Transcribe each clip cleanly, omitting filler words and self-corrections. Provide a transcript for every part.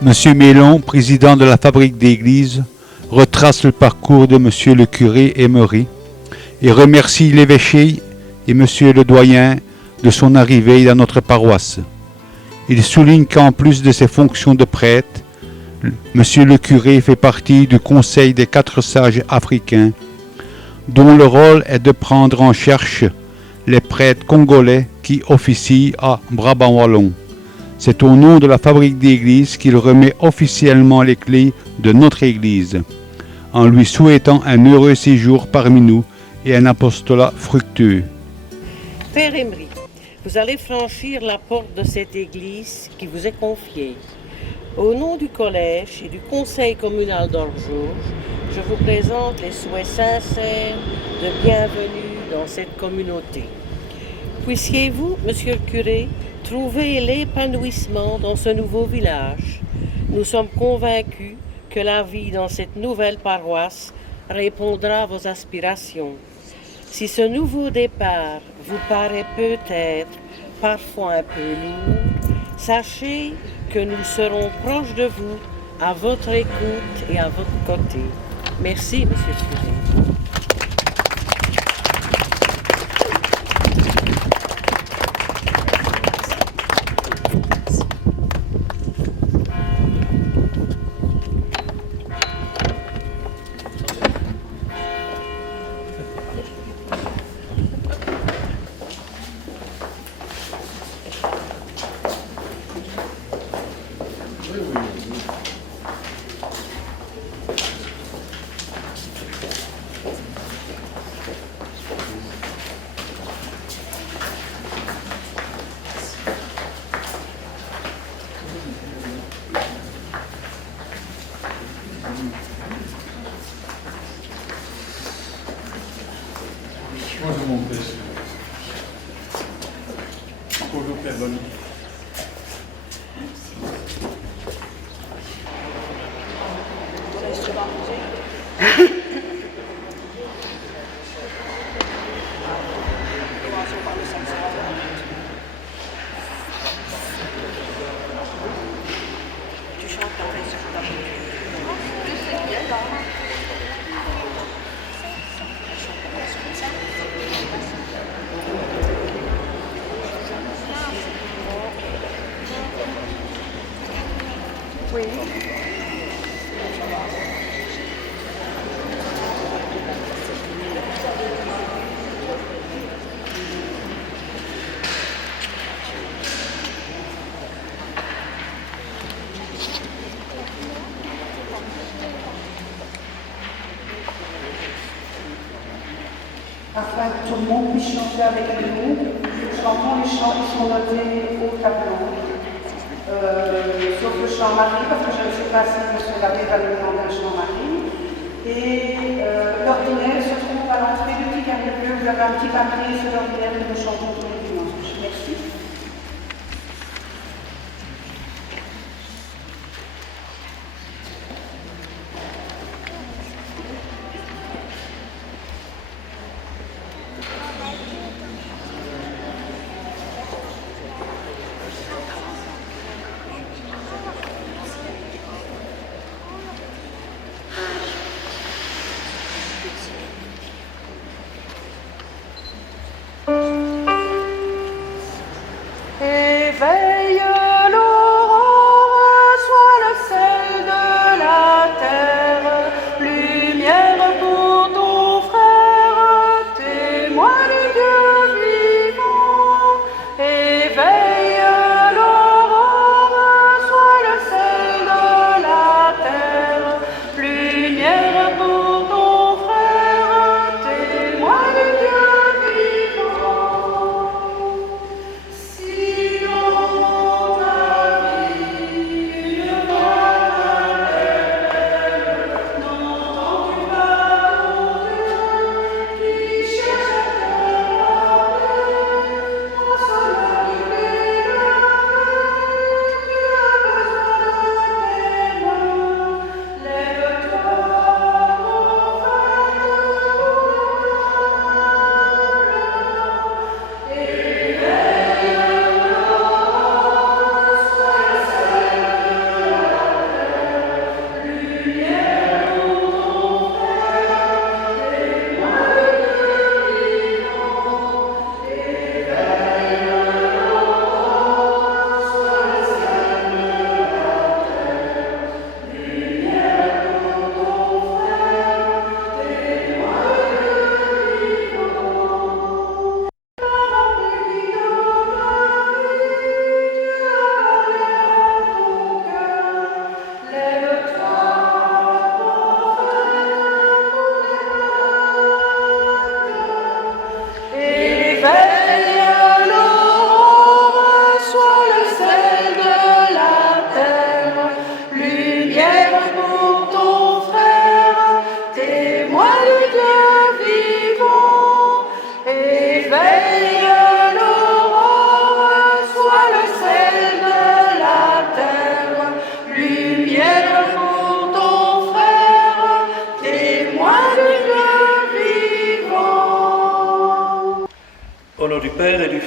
Monsieur Mélon, président de la Fabrique d'églises, retrace le parcours de Monsieur le curé Emery et remercie l'évêché et Monsieur le doyen de son arrivée dans notre paroisse. Il souligne qu'en plus de ses fonctions de prêtre, Monsieur le curé fait partie du Conseil des 4 sages africains, dont le rôle est de prendre en charge les prêtres congolais qui officient à Brabant-Wallon. C'est au nom de la Fabrique d'églises qu'il remet officiellement les clés de notre Église, en lui souhaitant un heureux séjour parmi nous et un apostolat fructueux. Père Emery, vous allez franchir la porte de cette Église qui vous est confiée. Au nom du collège et du conseil communal d'Orgeours, je vous présente les souhaits sincères de bienvenue dans cette communauté. Puissiez-vous, monsieur le curé, trouver l'épanouissement dans ce nouveau village. Nous sommes convaincus que la vie dans cette nouvelle paroisse répondra à vos aspirations. Si ce nouveau départ vous paraît peut-être parfois un peu lourd, sachez que nous serons proches de vous, à votre écoute et à votre côté. Merci, monsieur le curé. Moi, je monte. Bonjour, Père Bonny. Afin que tout le monde puisse chanter avec nous, chantons les chants qui sont notés au tableau. Sauf le chant Marie, parce que je ne sais pas si M. l'abbé va nous demander un chant Marie. Et l'ordinaire se trouve à l'entrée du petit carré bleu. Vous avez un petit papier, c'est l'ordinaire que nous chantons tous les dimanches. Merci.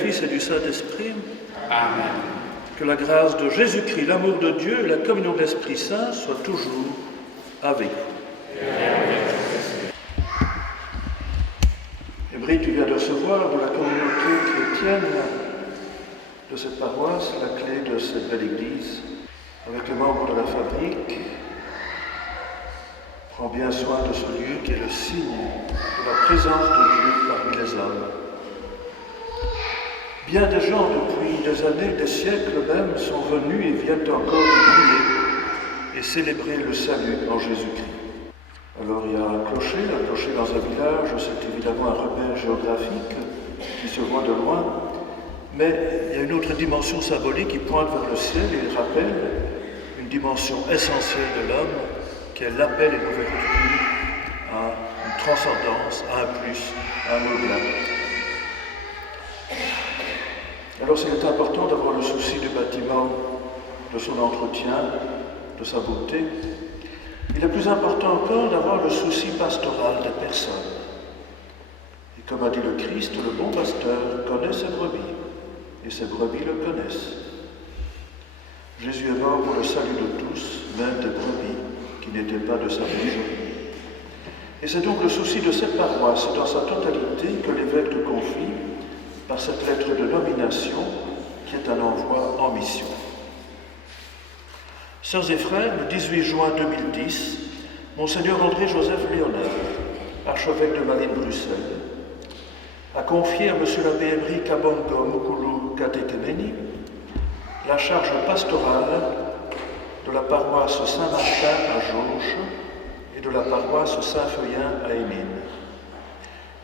Fils et du Saint-Esprit. Amen. Que la grâce de Jésus-Christ, l'amour de Dieu et la communion de l'Esprit Saint soient toujours avec vous. Emery, tu viens de recevoir de la communauté chrétienne de cette paroisse la clé de cette belle église. Avec les membres de la fabrique, prends bien soin de ce lieu qui est le signe de la présence de Dieu parmi les hommes. Bien des gens, depuis des années, des siècles même, sont venus et viennent encore prier et célébrer le salut en Jésus-Christ. Alors il y a un clocher dans un village, c'est évidemment un repère géographique qui se voit de loin, mais il y a une autre dimension symbolique qui pointe vers le ciel et rappelle une dimension essentielle de l'homme, qui est l'appel et l'ouverture à une transcendance, à un plus, à un au-delà. Alors c'est important d'avoir le souci du bâtiment, de son entretien, de sa beauté. Il est plus important encore d'avoir le souci pastoral des personnes. Et comme a dit le Christ, le bon pasteur connaît ses brebis, et ses brebis le connaissent. Jésus est mort pour le salut de tous, même des brebis qui n'étaient pas de sa région. Et c'est donc le souci de cette paroisse dans sa totalité que l'évêque te confie par cette lettre de nomination qui est un envoi en mission. Sœurs et frères, le 18 juin 2010, Monseigneur André-Joseph Léonard, archevêque de Malines-Bruxelles, a confié à M. l'abbé Emery Kabongo Mukulu Katekemeni la charge pastorale de la paroisse Saint-Martin à Jauge et de la paroisse Saint-Feuillin à Émine.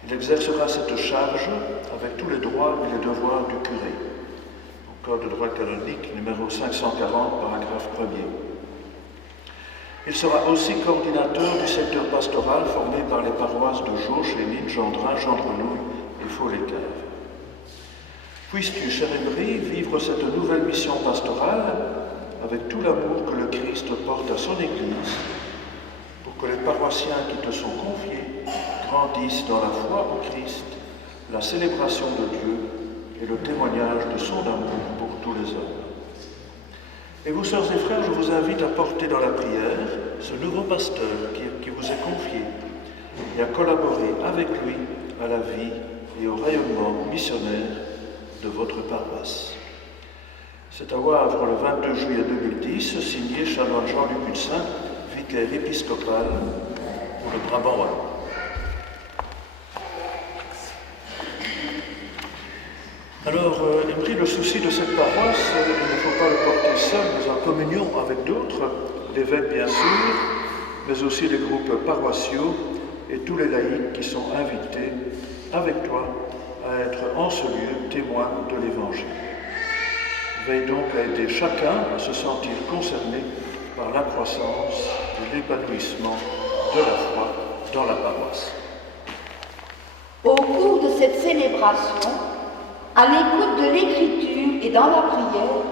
Il exercera cette charge avec tous les droits et les devoirs du curé. Au Code de droit canonique, numéro 540, paragraphe 1er. Il sera aussi coordinateur du secteur pastoral formé par les paroisses de Jauge, Émine, Gendrin, Gendrenouille et Faux-les-Caves. Puisses-tu, cher Emery, vivre cette nouvelle mission pastorale avec tout l'amour que le Christ porte à son Église, pour que les paroissiens qui te sont confiés grandissent dans la foi au Christ, la célébration de Dieu et le témoignage de son amour pour tous les hommes. Et vous, sœurs et frères, je vous invite à porter dans la prière ce nouveau pasteur qui vous est confié et à collaborer avec lui à la vie et au rayonnement missionnaire de votre paroisse. C'est à Wavre le 22 juillet 2010, signé chanoine Jean-Luc Hudsin, vicaire épiscopal pour le Brabant wallon. Alors, Emery, le souci de cette paroisse, il ne faut pas le porter seul, mais en communion avec d'autres, l'évêque bien sûr, mais aussi les groupes paroissiaux et tous les laïcs qui sont invités avec toi à être en ce lieu témoins de l'Évangile. Veille donc à aider chacun à se sentir concerné par la croissance et l'épanouissement de la foi dans la paroisse. Au cours de cette célébration, à l'écoute de l'Écriture et dans la prière,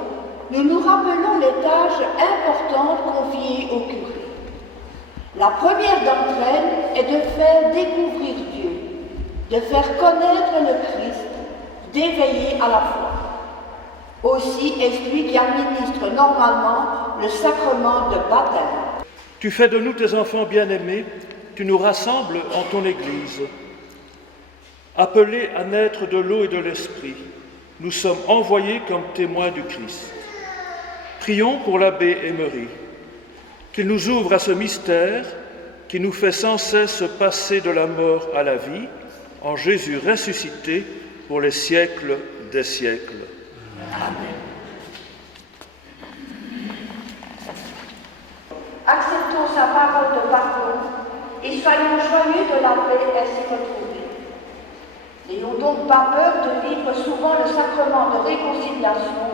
nous nous rappelons les tâches importantes confiées au curé. La première d'entre elles est de faire découvrir Dieu, de faire connaître le Christ, d'éveiller à la foi. Aussi est-ce lui qui administre normalement le sacrement de baptême. Tu fais de nous tes enfants bien-aimés, tu nous rassembles en ton Église. Appelés à naître de l'eau et de l'Esprit, nous sommes envoyés comme témoins du Christ. Prions pour l'abbé Emery, qu'il nous ouvre à ce mystère qui nous fait sans cesse passer de la mort à la vie, en Jésus ressuscité pour les siècles des siècles. Amen. Acceptons sa parole de pardon et soyons joyeux de la paix ainsi retrouvée. N'ayons donc pas peur de vivre souvent le sacrement de réconciliation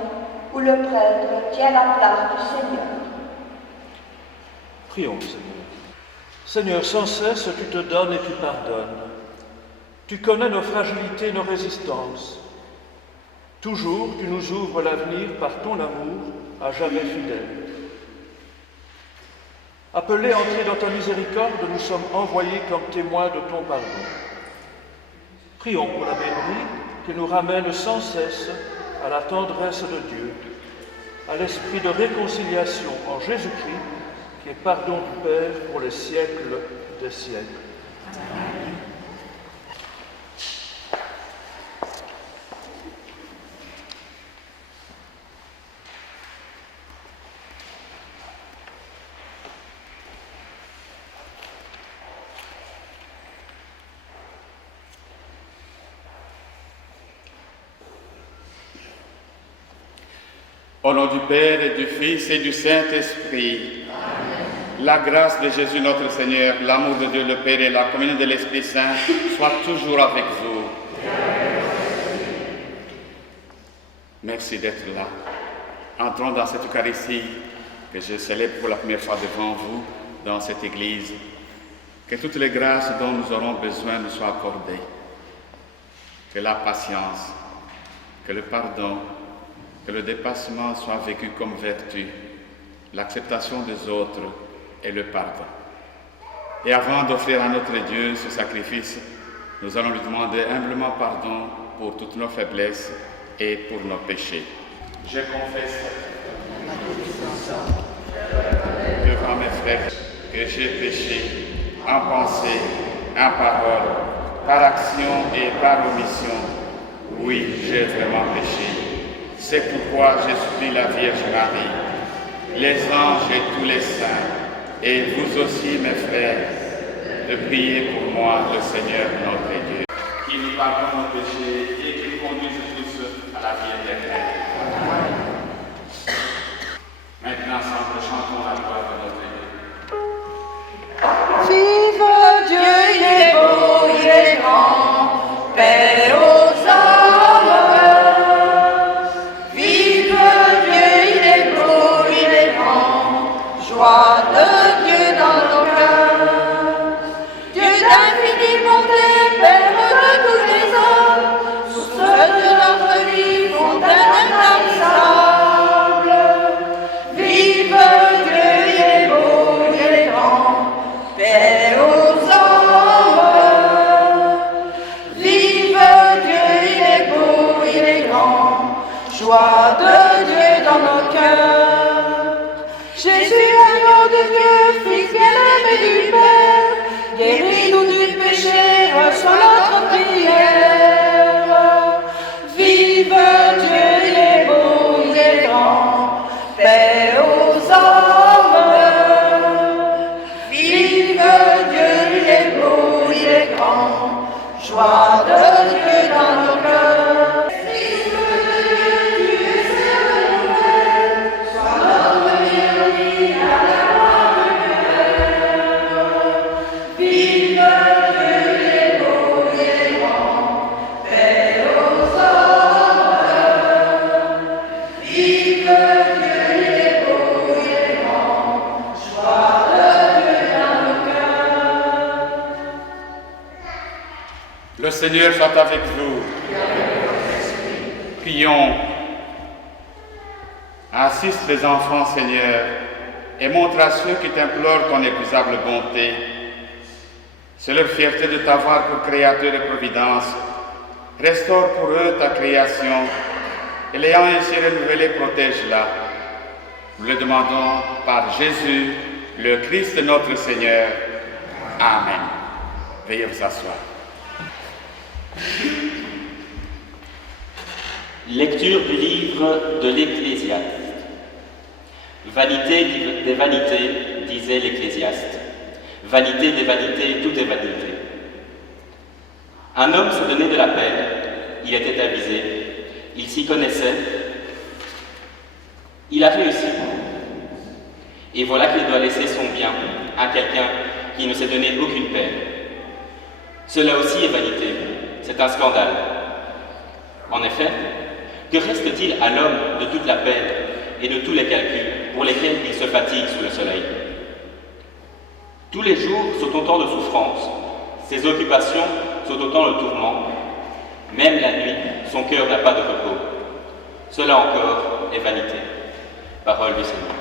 où le prêtre tient la place du Seigneur. Prions, Seigneur. Seigneur, sans cesse tu te donnes et tu pardonnes. Tu connais nos fragilités et nos résistances. Toujours tu nous ouvres l'avenir par ton amour à jamais fidèle. Appelés à entrer dans ta miséricorde, nous sommes envoyés comme témoins de ton pardon. Prions pour l'abbé Emery, qui nous ramène sans cesse à la tendresse de Dieu, à l'esprit de réconciliation en Jésus-Christ, qui est pardon du Père pour les siècles des siècles. Amen. Au nom du Père et du Fils et du Saint-Esprit, la grâce de Jésus notre Seigneur, l'amour de Dieu le Père et la communion de l'Esprit Saint soient toujours avec vous. Merci d'être là. Entrons dans cette Eucharistie que je célèbre pour la première fois devant vous dans cette Église. Que toutes les grâces dont nous aurons besoin nous soient accordées. Que la patience, que le pardon, que le dépassement soit vécu comme vertu, l'acceptation des autres et le pardon. Et avant d'offrir à notre Dieu ce sacrifice, nous allons lui demander humblement pardon pour toutes nos faiblesses et pour nos péchés. Je confesse devant mes frères que j'ai péché en pensée, en parole, par action et par omission. Oui, j'ai vraiment péché. C'est pourquoi je supplie la Vierge Marie, les anges et tous les saints, et vous aussi, mes frères, de prier pour moi, le Seigneur notre Dieu, qui nous pardonne nos péchés et qui conduise tous à la vie éternelle. Maintenant, ensemble, chantons la gloire de notre Dieu. Vive Dieu, il est beau, il est grand, paix aux âmes. Vive Dieu, il est beau, il est grand, joie de Dieu dans nos cœurs. Dieu d'infinie bonté, Père de tous les hommes, source de notre vie, fontaine intarissable. Vive Dieu, il est beau, il est grand, paix aux hommes. Vive Dieu, il est beau, il est grand, joie de Dieu dans nos cœurs. Jésus, agneau de Dieu, Fils bien-aimé du Père, guéris-nous du péché, reçois notre prière. Vive Dieu, il est beau, il est grand, paix aux hommes. Vive Dieu, il est beau, il est grand, joie de Dieu dans nos cœurs. Vive Dieu, tu es celle nouvelle, sois notre mélodie à la gloire du cœur. Vive Dieu, il est beau, il est grand, paix aux hommes. Vive Dieu, il est beau, il est grand, joie de Dieu dans nos cœurs. Le Seigneur soit avec vous. Prions. Assiste les enfants, Seigneur, et montre à ceux qui t'implorent ton épuisable bonté. C'est leur fierté de t'avoir pour Créateur et Providence. Restaure pour eux ta création, et l'ayant ainsi renouvelée, protège-la. Nous le demandons par Jésus, le Christ notre Seigneur. Amen. Veuillez vous asseoir. Lecture du livre de l'Ecclésiaste. Vanité des vanités, disait l'Ecclésiaste. Vanité des vanités, tout est vanité. Un homme se donnait de la peine, il était avisé, il s'y connaissait, il a réussi. Et voilà qu'il doit laisser son bien à quelqu'un qui ne s'est donné aucune peine. Cela aussi est vanité, c'est un scandale. En effet, que reste-t-il à l'homme de toute la peine et de tous les calculs pour lesquels il se fatigue sous le soleil? Tous les jours sont autant de souffrances, ses occupations sont autant de tourments. Même la nuit, son cœur n'a pas de repos. Cela encore est vanité. Parole du Seigneur.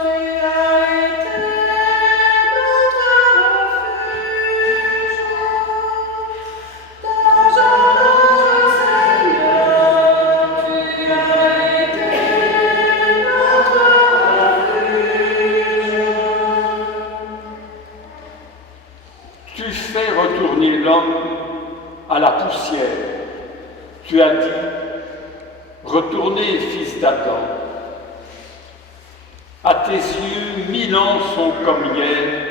Tu as été notre Tu as dit, retournez, fils d'Adam. À tes yeux, 1000 ans sont comme hier.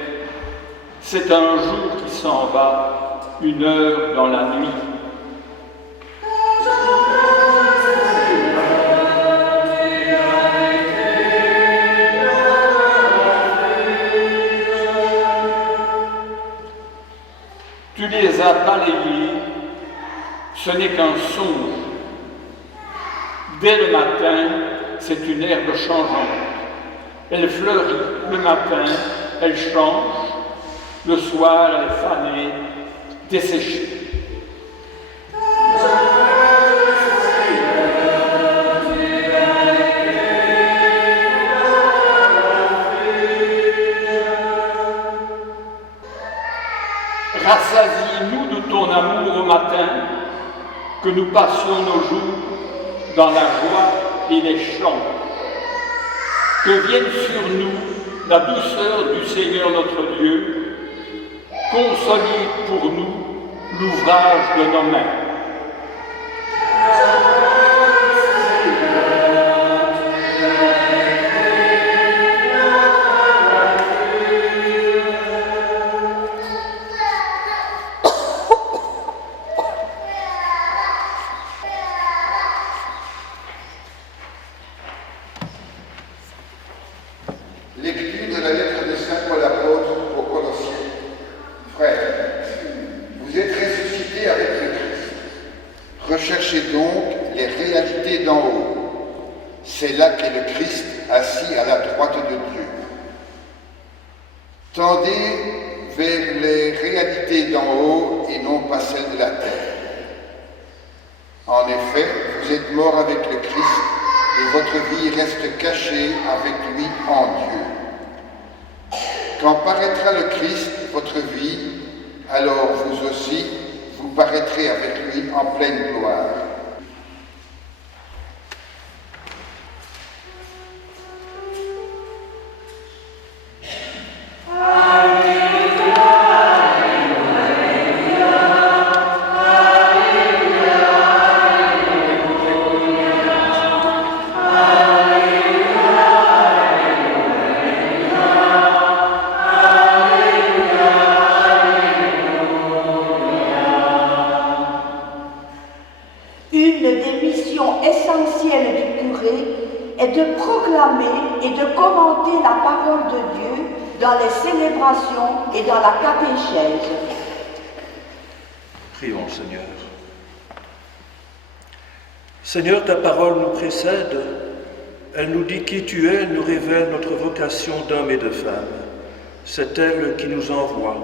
C'est un jour qui s'en va, une heure dans la nuit. Tu les as balayés, ce n'est qu'un songe. Dès le matin, c'est une herbe changeante. Elle fleurit le matin, elle change. Le soir, elle est fanée, desséchée. Rassasie-nous de ton amour au matin, que nous passions nos jours dans la joie et les chants. Que vienne sur nous la douceur du Seigneur notre Dieu, consolide pour nous l'ouvrage de nos mains. Lecture de la lettre de Saint Paul apôtre aux Colossiens. Frères, vous êtes ressuscités avec le Christ. Recherchez donc les réalités d'en haut. C'est là qu'est le Christ assis à la droite de Dieu. Tendez vers les réalités d'en haut et non pas celles de la terre. En effet, vous êtes morts avec le Christ et votre vie reste cachée avec lui en Dieu. Quand paraîtra le Christ, votre vie, alors vous aussi, vous paraîtrez avec lui en pleine gloire. Une des missions essentielles du curé est de proclamer et de commenter la parole de Dieu dans les célébrations et dans la catéchèse. Prions, Seigneur. Seigneur, ta parole nous précède. Elle nous dit qui tu es, elle nous révèle notre vocation d'homme et de femme. C'est elle qui nous envoie.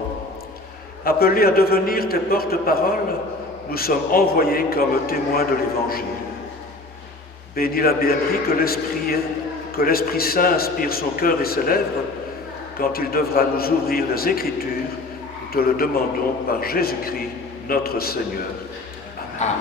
Appelés à devenir tes porte-paroles, nous sommes envoyés comme témoins de l'Évangile. Bénis la BMRI, que l'Esprit Saint inspire son cœur et ses lèvres quand il devra nous ouvrir les Écritures. Nous te le demandons par Jésus-Christ, notre Seigneur. Amen.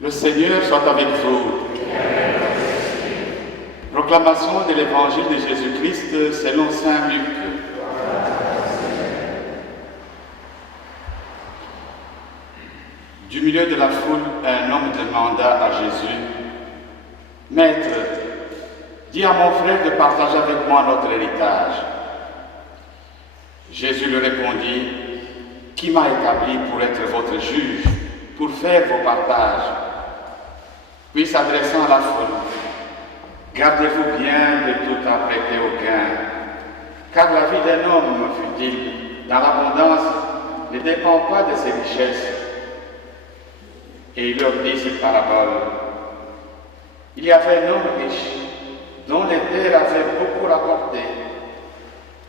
Le Seigneur soit avec vous. Proclamation de l'Évangile de Jésus-Christ selon saint Luc. Du milieu de la foule, un homme demanda à Jésus, « Maître, dis à mon frère de partager avec moi notre héritage. » Jésus lui répondit, « Qui m'a établi pour être votre juge, pour faire vos partages ?» Puis s'adressant à la foule, « Gardez-vous bien de tout apprêter au gain, car la vie d'un homme, fut-il, dans l'abondance, ne dépend pas de ses richesses. » Et il leur dit cette parabole. Il y avait un homme riche, dont les terres avaient beaucoup rapporté,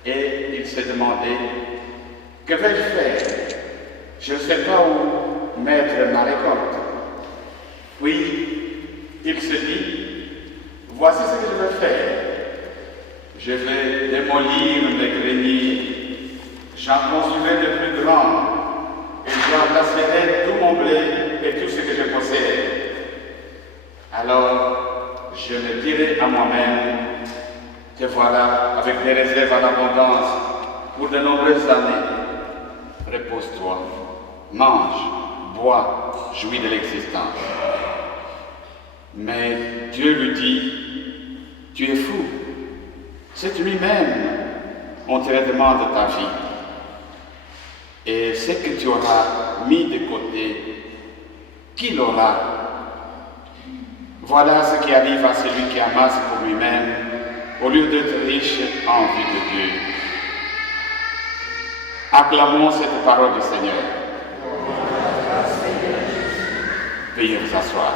et il s'est demandé, « Que vais-je faire? je ne sais pas où mettre ma récolte. Puis, il se dit, voici ce que je vais faire. Je vais démolir mes greniers, j'en construirai de plus grands, et j'entasserai tout mon blé et tout ce que je possède. Alors, je me dirai à moi-même, te voilà avec des réserves en abondance pour de nombreuses années. Repose-toi, mange, bois, jouis de l'existence. Mais Dieu lui dit, tu es fou, c'est lui-même, on te demande ta vie. Et ce que tu auras mis de côté, qui l'aura? Voilà ce qui arrive à celui qui amasse pour lui-même, au lieu d'être riche en vue de Dieu. Acclamons cette parole du Seigneur. Veuillez vous asseoir.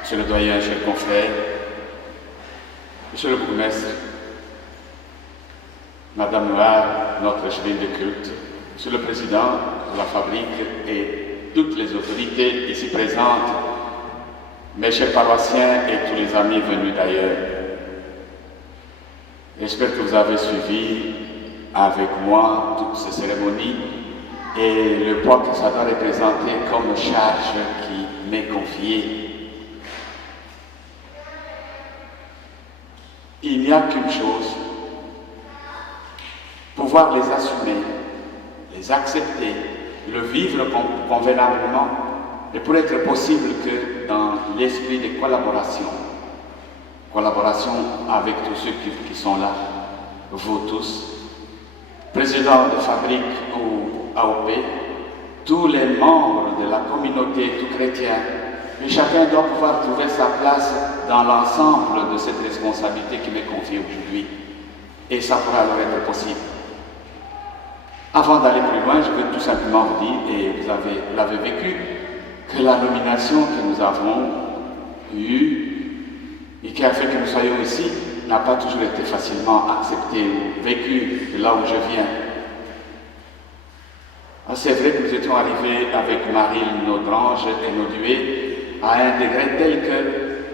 Monsieur le doyen, chers confrères, Monsieur le bourgmestre, Madame Noire, notre cheville de culte, Monsieur le président de la fabrique et toutes les autorités ici présentes, mes chers paroissiens et tous les amis venus d'ailleurs. J'espère que vous avez suivi avec moi toutes ces cérémonies et le poids que ça doit représenter comme charge qui m'est confiée. Il n'y a qu'une chose, pouvoir les assumer, les accepter, le vivre convenablement, et pour être possible que dans l'esprit de collaboration avec tous ceux qui sont là, vous tous, présidents de fabrique ou AOP, tous les membres de la communauté, tout chrétien, et chacun doit pouvoir trouver sa place dans l'ensemble de cette responsabilité qui m'est confiée aujourd'hui. Et ça pourra alors être possible. Avant d'aller plus loin, je veux tout simplement vous dire, et vous l'avez vécu, que la nomination que nous avons eue et qui a fait que nous soyons ici n'a pas toujours été facilement acceptée ou vécue de là où je viens. C'est vrai que nous étions arrivés avec Marie Naudrange et Naudué à un degré tel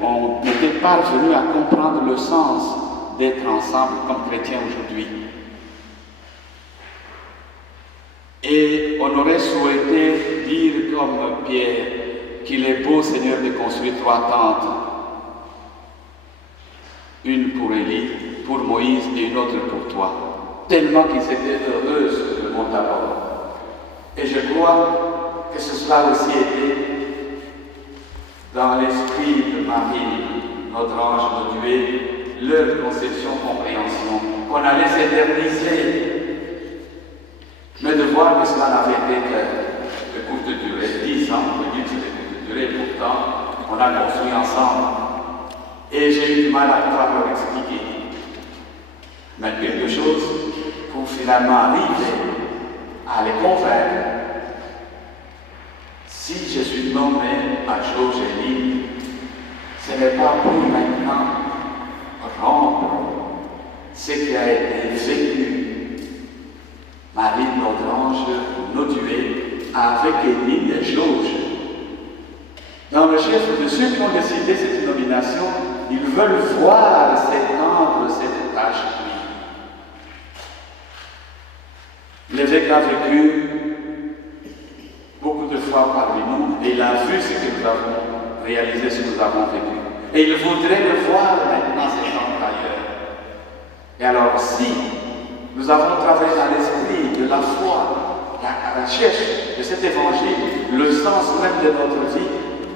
qu'on n'était pas venu à comprendre le sens d'être ensemble comme chrétiens aujourd'hui. Et on aurait souhaité dire comme Pierre qu'il est beau, Seigneur, de construire 3 tentes. Une pour Élie, pour Moïse et une autre pour toi. Tellement qu'ils étaient heureux de mon abord. Et je crois que cela aussi été dans l'esprit de Marie, notre ange Naudué, leur conception, compréhension, qu'on allait s'éterniser. Mais de voir que cela n'avait été que de courte durée, 10 ans, on dit que c'était de courte durée, pourtant, on a construit ensemble. Et j'ai eu du mal à pouvoir leur expliquer. Mais quelque chose pour finalement arriver à les convaincre. Si je suis nommé à Georges et Lille, ce n'est pas pour maintenant rendre ce qui a été vécu. Marie Naudrange, Naudué, avec Élie et Georges. Dans le chef de ceux qui ont décidé cette nomination, ils veulent voir s'étendre cette tâche. L'évêque a vécu beaucoup de fois parmi nous et il a vu ce que nous avons réalisé, ce que nous avons vécu. Et il voudrait le voir maintenant s'étendre ailleurs. Et alors, si nous avons travaillé dans l'esprit de la foi, la recherche de cet évangile, le sens même de notre vie,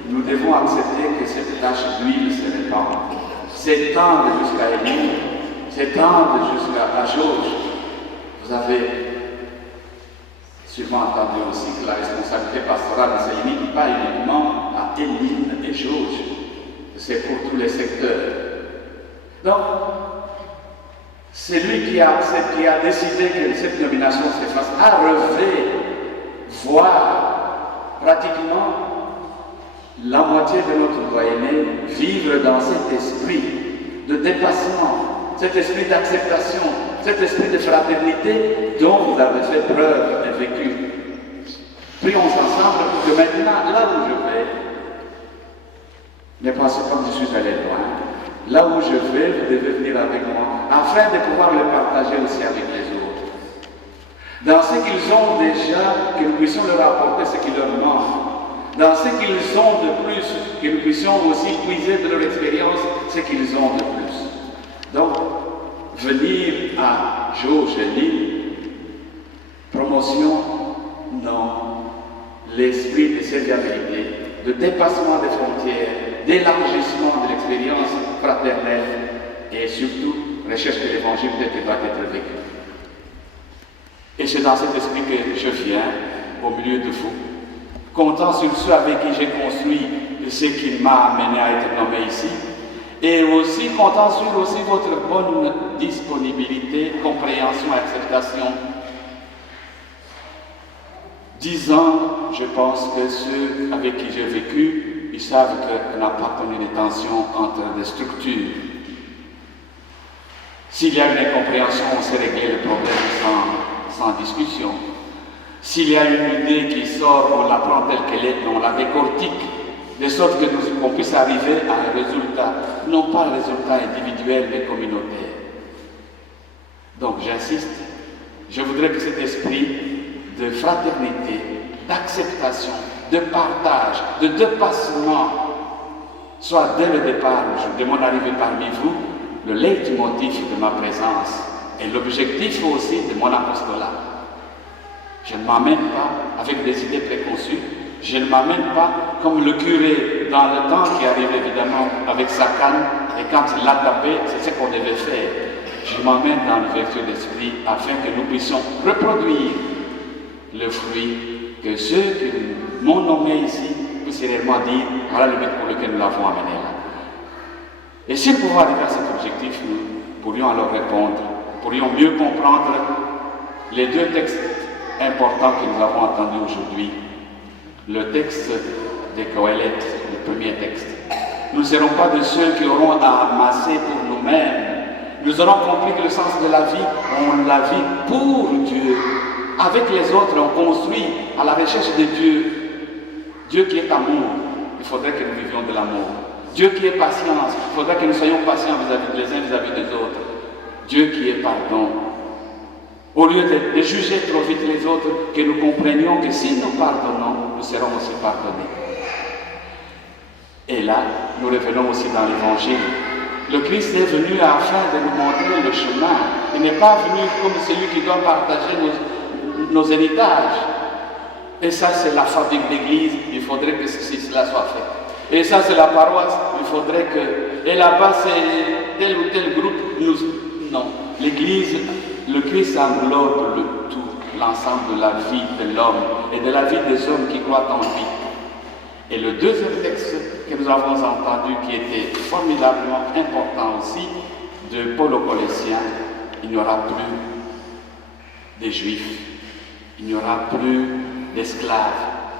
nous devons accepter que cette tâche d'huile se répande, s'étendre jusqu'à Élie, s'étendre jusqu'à Georges. Vous avez sûrement entendu aussi que la responsabilité pastorale ne se limite pas uniquement à Élie et Georges, c'est pour tous les secteurs. Donc, c'est lui qui a décidé que cette nomination se fasse, a relevé, voir pratiquement la moitié de notre doyenné vivre dans cet esprit de dépassement, cet esprit d'acceptation, cet esprit de fraternité dont vous avez fait preuve et vécu. Prions ensemble pour que maintenant, là où je vais, ne pensez pas que je suis allé loin. Là où je vais, vous devez venir avec moi, afin de pouvoir le partager aussi avec les autres. Dans ce qu'ils ont déjà, que nous puissions leur apporter ce qui leur manque. Dans ce qu'ils ont de plus, que nous puissions aussi puiser de leur expérience ce qu'ils ont de plus. Donc, venir à Jauge-Lille, promotion, non, l'esprit de serviabilité, de dépassement des frontières, d'élargissement de l'expérience fraternelle et surtout recherche de l'évangile tel qu'il doit être vécu. Et c'est dans cet esprit que je viens au milieu de vous, comptant sur ceux avec qui j'ai construit ce qui m'a amené à être nommé ici, et aussi comptant sur aussi votre bonne disponibilité, compréhension, acceptation. 10 ans, je pense que ceux avec qui j'ai vécu, ils savent qu'on n'a pas connu des tensions entre des structures. S'il y a une incompréhension, on sait régler le problème sans discussion. S'il y a une idée qui sort, on la prend telle qu'elle est, on la décortique, de sorte qu'on puisse arriver à un résultat, non pas un résultat individuel, mais communautaire. Donc j'insiste, je voudrais que cet esprit de fraternité, d'acceptation, de partage, de dépassement soit dès le départ, de mon arrivée parmi vous, le leitmotiv de ma présence et l'objectif aussi de mon apostolat. Je ne m'amène pas avec des idées préconçues, je ne m'amène pas comme le curé dans le temps qui arrive évidemment avec sa canne, et quand il l'a tapé, c'est ce qu'on devait faire. Je m'amène dans l'ouverture d'esprit afin que nous puissions reproduire le fruit que ceux qui m'ont nommé ici puissent réellement dire voilà le but pour lequel nous l'avons amené là. Et si nous pouvons arriver à cet objectif, nous pourrions alors répondre, pourrions mieux comprendre les deux textes importants que nous avons entendus aujourd'hui. Le texte de Coëlette, le premier texte. Nous ne serons pas de ceux qui auront à amasser pour nous-mêmes. Nous aurons compris que le sens de la vie, on la vit pour Dieu. Avec les autres, on construit à la recherche de Dieu. Dieu qui est amour, il faudrait que nous vivions de l'amour. Dieu qui est patience, il faudrait que nous soyons patients les uns vis-à-vis des autres. Dieu qui est pardon. Au lieu de juger trop vite les autres, que nous comprenions que si nous pardonnons, nous serons aussi pardonnés. Et là, nous revenons aussi dans l'Évangile. Le Christ est venu afin de nous montrer le chemin. Il n'est pas venu comme celui qui doit partager nos héritages. Et ça, c'est la fabrique d'église, il faudrait que cela soit fait. Et ça, c'est la paroisse, il faudrait que... Et là-bas, c'est tel ou tel groupe. Non, l'église, le Christ englobe le tout, l'ensemble de la vie de l'homme et de la vie des hommes qui croient en lui. Et le deuxième texte que nous avons entendu, qui était formidablement important aussi, de Paul aux Colossiens, il n'y aura plus des Juifs, il n'y aura plus d'esclaves,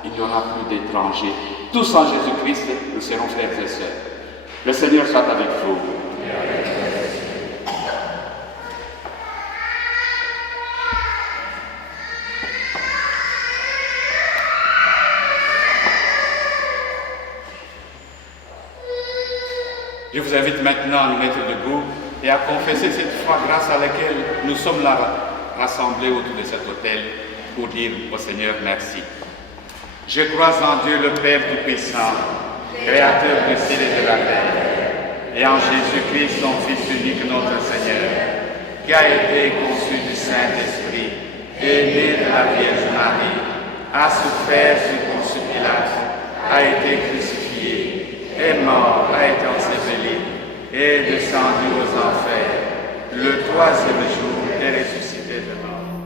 il n'y aura plus d'étrangers. Tous en Jésus-Christ, nous serons frères et sœurs. Le Seigneur soit avec vous. Je vous invite maintenant à nous mettre debout et à confesser cette foi grâce à laquelle nous sommes là rassemblés autour de cet autel pour dire au Seigneur merci. Je crois en Dieu le Père Tout-Puissant, Créateur du ciel et de la terre, et en Jésus-Christ, son Fils unique, notre Seigneur, qui a été conçu du Saint-Esprit, est né de la Vierge Marie, a souffert sous Ponce Pilate, a été crucifié, est mort, a été enseveli, est descendu aux enfers, le troisième jour est ressuscité de mort.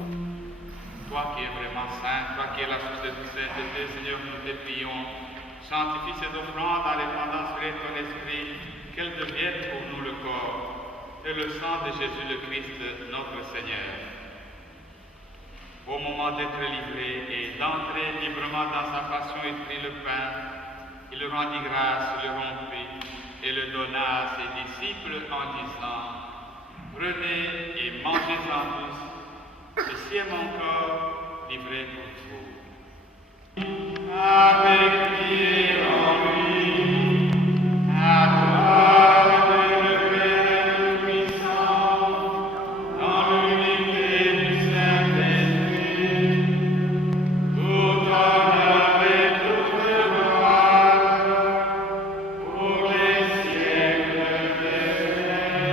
Toi qui es vraiment saint, toi qui es la source de toute sainteté, Seigneur, nous te prions, sanctifie cette offrande en répandant sur ton esprit, qu'elle devienne pour nous le corps et le sang de Jésus le Christ, notre Seigneur. Au moment d'être livré et d'entrer librement dans sa passion, il prit le pain, il rendit grâce, le rompit et le donna à ses disciples en disant: Prenez et mangez-en tous. Ceci est mon corps livré pour vous. Avec pied en lui, à toi le Père puissant, dans l'unité du Saint-Esprit, tout honneur et toute gloire pour les siècles des siècles.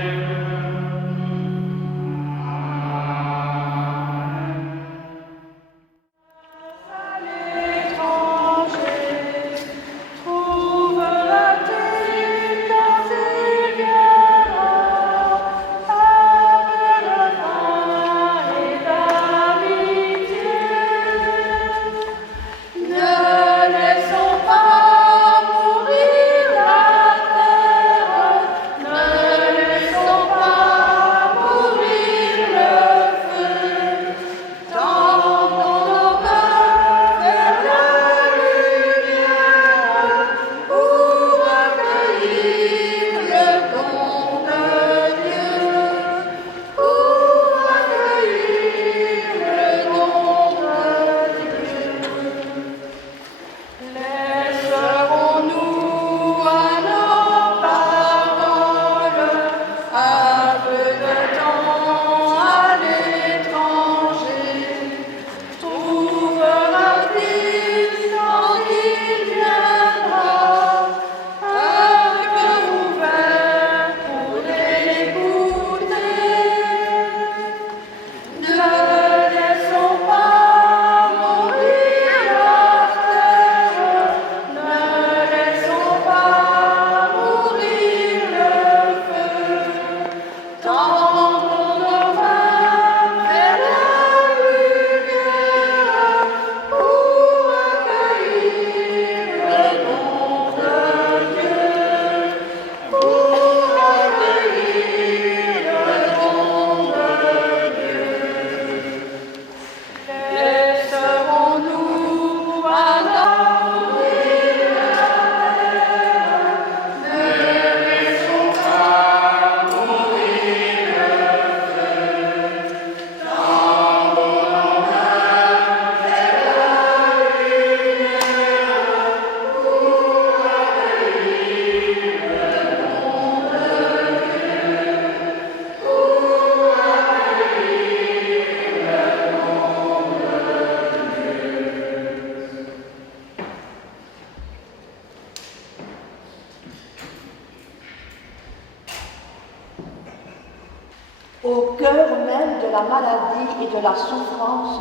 Au cœur même de la maladie et de la souffrance,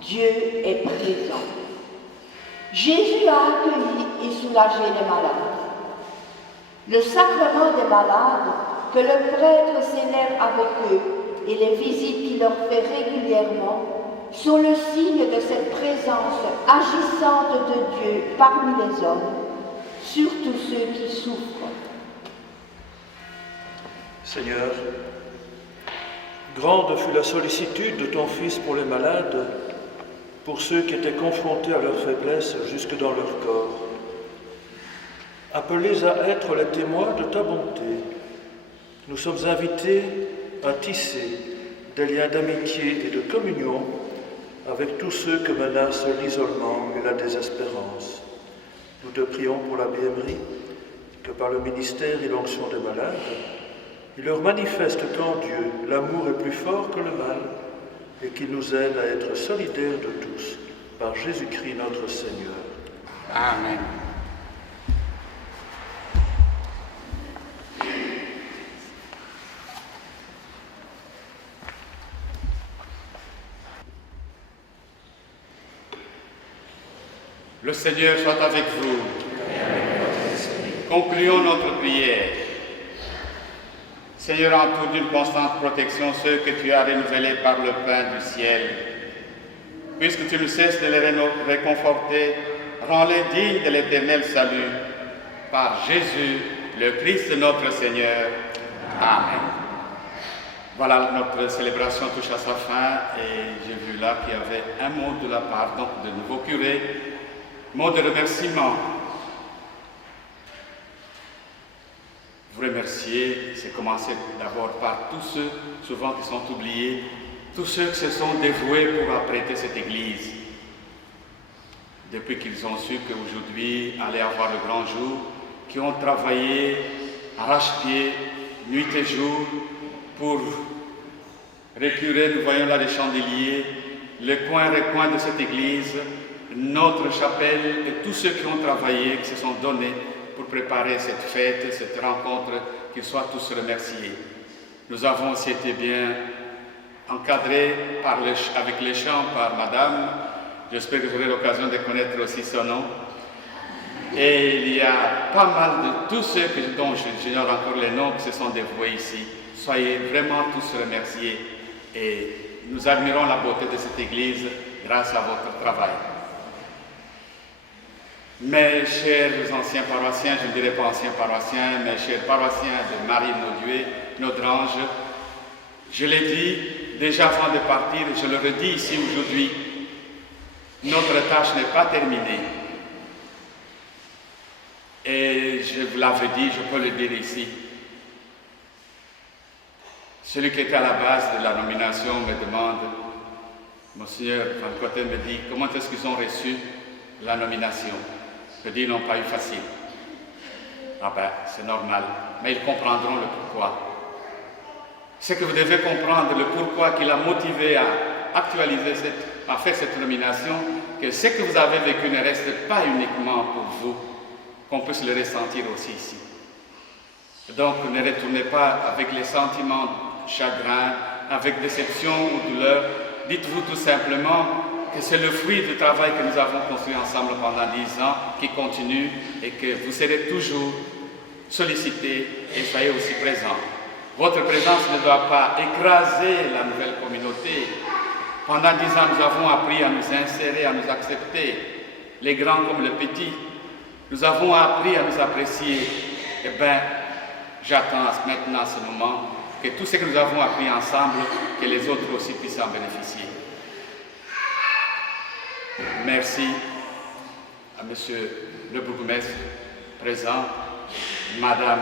Dieu est présent. Jésus a accueilli et soulagé les malades. Le sacrement des malades que le prêtre célèbre avec eux et les visites qu'il leur fait régulièrement sont le signe de cette présence agissante de Dieu parmi les hommes, surtout ceux qui souffrent. Seigneur, grande fut la sollicitude de ton Fils pour les malades, pour ceux qui étaient confrontés à leur faiblesse jusque dans leur corps. Appelés à être les témoins de ta bonté, nous sommes invités à tisser des liens d'amitié et de communion avec tous ceux que menacent l'isolement et la désespérance. Nous te prions pour la BMRI, que par le ministère et l'onction des malades, il leur manifeste qu'en Dieu, l'amour est plus fort que le mal et qu'il nous aide à être solidaires de tous, par Jésus-Christ notre Seigneur. Amen. Le Seigneur soit avec vous. Concluons notre prière. Seigneur, entoure d'une constante protection ceux que tu as renouvelés par le pain du ciel. Puisque tu ne cesses de les réconforter, rends-les dignes de l'éternel salut. Par Jésus, le Christ notre Seigneur. Amen. Voilà, notre célébration touche à sa fin et j'ai vu là qu'il y avait un mot de la part de nouveau curé, mot de remerciement. Vous remercier, c'est commencer d'abord par tous ceux, souvent qui sont oubliés, tous ceux qui se sont dévoués pour apprêter cette église. Depuis qu'ils ont su qu'aujourd'hui allait avoir le grand jour, qui ont travaillé arrache-pied, nuit et jour, pour récurer, nous voyons là les chandeliers, le coin-recoin de cette église, notre chapelle et tous ceux qui ont travaillé, qui se sont donnés pour préparer cette fête, cette rencontre, qu'ils soient tous remerciés. Nous avons aussi été bien encadrés avec les chants par Madame. J'espère que j'aurai l'occasion de connaître aussi son nom. Et il y a pas mal de tous ceux dont j'ignore encore les noms qui se sont dévoués ici. Soyez vraiment tous remerciés et nous admirons la beauté de cette église grâce à votre travail. Mes chers anciens paroissiens, je ne dirais pas anciens paroissiens, mes chers paroissiens de Marie-Naudué, notre ange, je l'ai dit déjà avant de partir et je le redis ici aujourd'hui, notre tâche n'est pas terminée. Et je vous l'avais dit, je peux le dire ici. Celui qui était à la base de la nomination me demande, Monseigneur Van Cotten me dit, comment est-ce qu'ils ont reçu la nomination? Je dis, ils n'ont pas eu facile. Ah ben, c'est normal, mais ils comprendront le pourquoi. C'est que vous devez comprendre le pourquoi qui l'a motivé à actualiser, à faire cette nomination, que ce que vous avez vécu ne reste pas uniquement pour vous, qu'on puisse le ressentir aussi ici. Donc, ne retournez pas avec les sentiments de chagrin, avec déception ou douleur. Dites-vous tout simplement que c'est le fruit du travail que nous avons construit ensemble pendant 10 ans qui continue et que vous serez toujours sollicités et soyez aussi présents. Votre présence ne doit pas écraser la nouvelle communauté. Pendant 10 ans, nous avons appris à nous insérer, à nous accepter, les grands comme les petits. Nous avons appris à nous apprécier. Eh bien, j'attends maintenant ce moment que tout ce que nous avons appris ensemble, que les autres aussi puissent en bénéficier. Merci à Monsieur le bourgmestre présent, Madame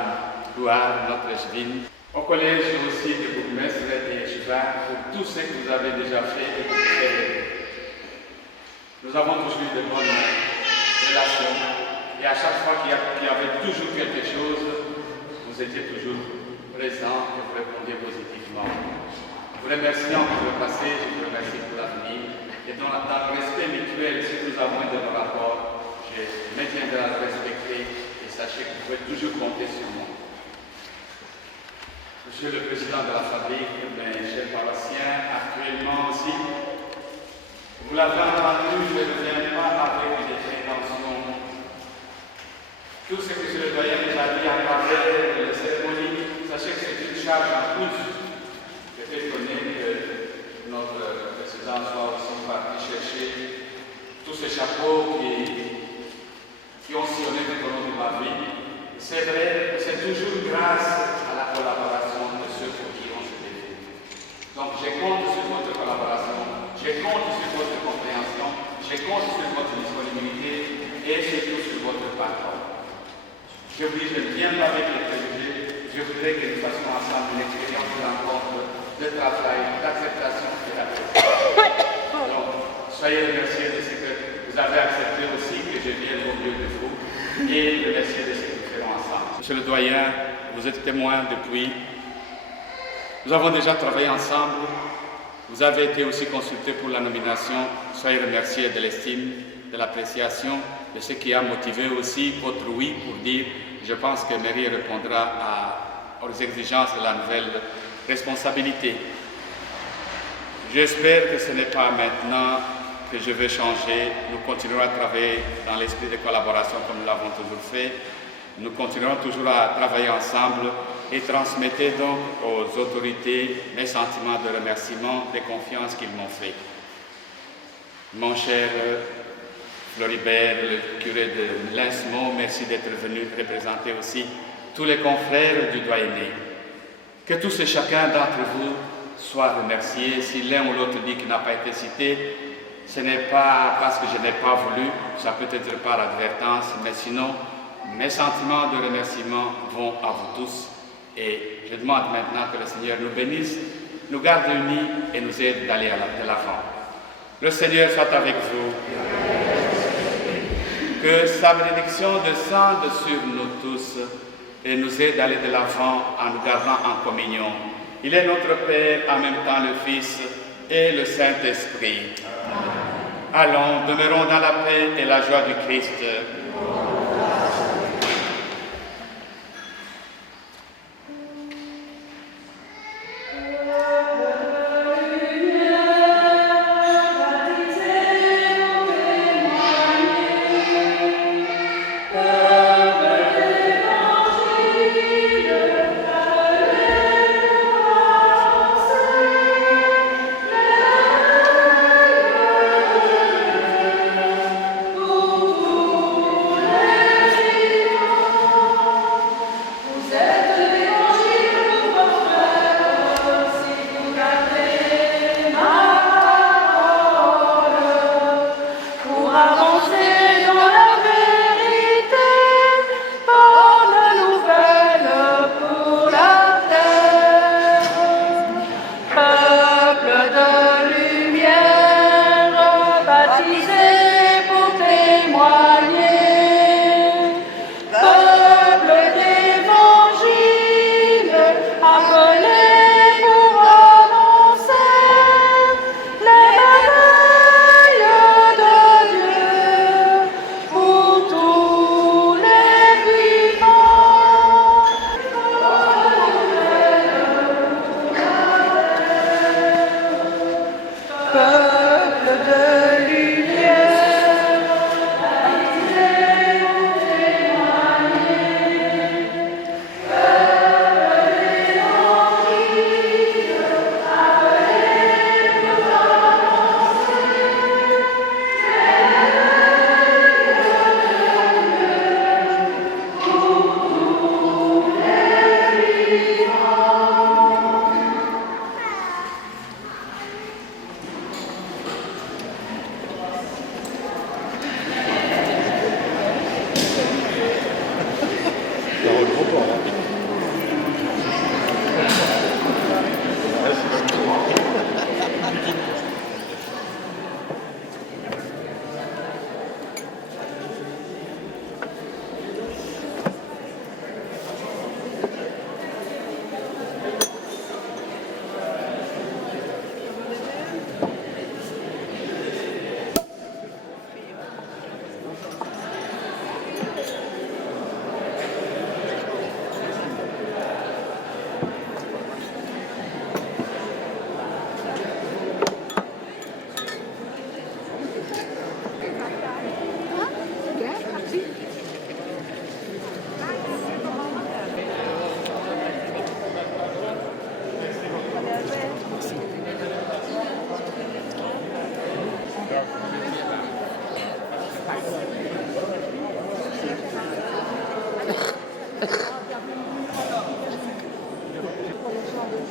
Louard, notre échevine, au collège aussi des bourgmestres et échevins pour tout ce que vous avez déjà fait et que vous faites. Nous avons toujours eu de bonnes relations. Et à chaque fois qu'il y avait toujours quelque chose, vous étiez toujours présents et vous répondiez positivement. Vous remercions pour le passé, je vous remercie pour l'avenir. Et dans le respect mutuel, si nous avons de nos rapports, je me tiendrai à le respecter et sachez que vous pouvez toujours compter sur moi. Monsieur le Président de la fabrique, mes chers paroissiens, actuellement aussi, vous l'avez entendu, je ne viens pas avec des prétentions. Tout ce que le doyen nous a dit à travers les cérémonies, sachez que c'est une charge en plus. Je suis étonné que notre président soit aussi parti chercher tous ces chapeaux qui ont sillonné tout au long de ma vie. C'est vrai, c'est toujours grâce à la collaboration de ceux pour qui on se dévoue. Donc je compte sur votre collaboration, je compte sur votre compréhension, je compte sur votre disponibilité et surtout sur votre parole. Je vous dis, je ne viens pas avec les préjugés, je voudrais que nous fassions ensemble une expérience de rencontre, de travail, d'acceptation et d'appréciation. Donc, soyez remerciés de ce que vous avez accepté aussi, que je vienne au milieu de vous, et remerciés de ce que nous ferons ensemble. Monsieur le doyen, vous êtes témoin depuis. Nous avons déjà travaillé ensemble. Vous avez été aussi consulté pour la nomination. Soyez remerciés de l'estime, de l'appréciation, de ce qui a motivé aussi votre oui pour dire je pense que Mairie répondra aux exigences de la nouvelle responsabilité. J'espère que ce n'est pas maintenant que je vais changer. Nous continuerons à travailler dans l'esprit de collaboration comme nous l'avons toujours fait. Nous continuerons toujours à travailler ensemble et transmettez donc aux autorités mes sentiments de remerciement, de confiance qu'ils m'ont fait. Mon cher Floribert, le curé de Lincemont, merci d'être venu représenter aussi tous les confrères du doyenné. Que tous et chacun d'entre vous soient remerciés. Si l'un ou l'autre dit qu'il n'a pas été cité, ce n'est pas parce que je n'ai pas voulu, ça peut être par advertance, mais sinon, mes sentiments de remerciement vont à vous tous. Et je demande maintenant que le Seigneur nous bénisse, nous garde unis et nous aide d'aller de l'avant. Le Seigneur soit avec vous. Que sa bénédiction descende sur nous tous et nous aide d'aller de l'avant en nous gardant en communion. Il est notre Père, en même temps le Fils et le Saint-Esprit. Allons, demeurons dans la paix et la joie du Christ.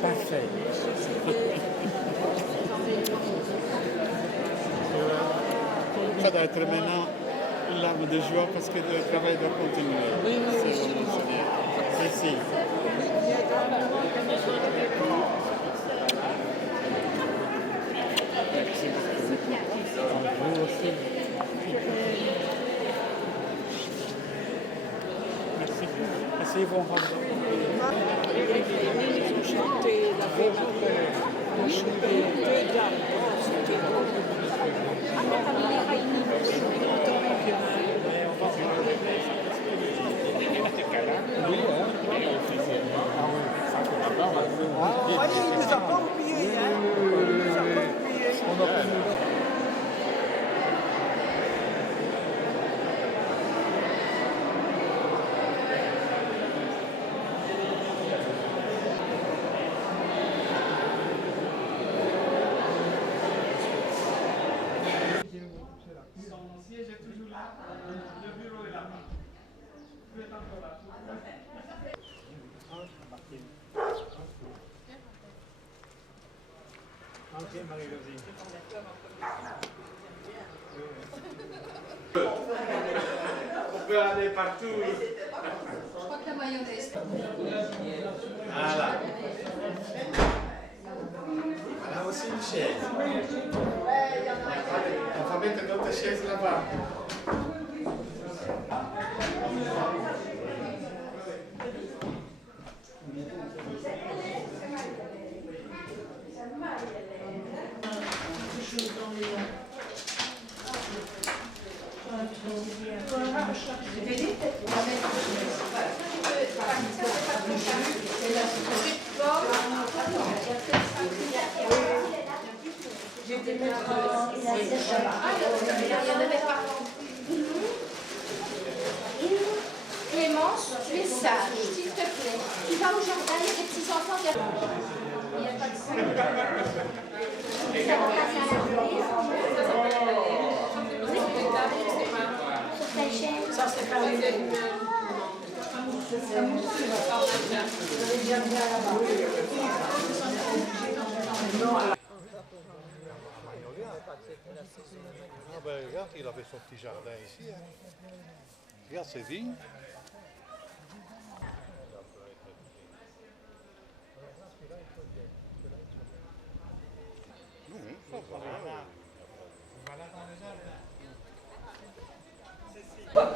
Parfait. Ça doit être maintenant une larme de joie parce que le travail doit continuer. Oui, c'est bon, Seigneur. Merci. Vous aussi. Merci. Asseyez-vous. Ils ont chanté la Veuve Marie, ils ont chanté deux dames, c'était beau. Ah, il ne nous a pas oubliés, hein. Il ne nous a pas oubliés. Ok, Marie-Rosine. On peut aller partout. Je crois que la mayonnaise. Voilà. Voilà aussi une chaise. On va mettre notre chaise là-bas. Clémence, tu es sage, s'il te plaît. Tu vas au jardin, il y a des petits enfants qui... Il n'y a pas de Ça, c'est pas Ah ben regarde, il avait son petit jardin ici. Hein. Regarde ses vignes.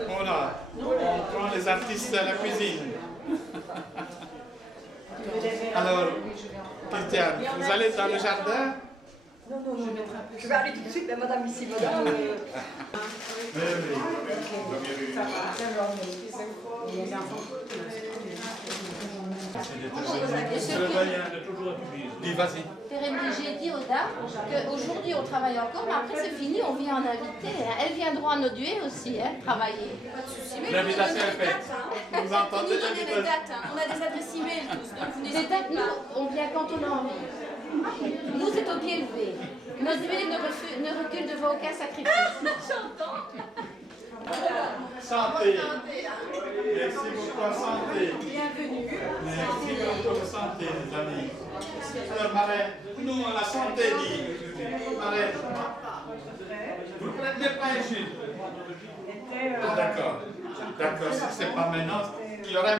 Voilà, on prend les artistes à la cuisine. Alors, Christiane, vous allez dans le jardin? Non, je vais aller tout de suite, mais madame ici, madame. Oui. Dis, vas-y. Père Emery, j'ai dit aux dames qu'aujourd'hui on travaille encore, mais après c'est fini, on vient en invité. Elles viendront à nos duets aussi, hein, travailler. Pas de souci. L'invitation est faite. Vous entendez les dates, hein. On a des adresses e-mail tous, donc vous n'hésitez pas. Nous, on vient quand on a envie. Nous, c'est au pied levé. Nos duets ne reculent devant aucun sacrifice. J'entends. Santé. Merci beaucoup, santé. Bienvenue. Merci beaucoup, santé, les amis. Alors, Marraine, nous, on a santé dit. Marraine, vous ne prenez pas ici. D'accord. D'accord, si ce n'est pas maintenant, il y aura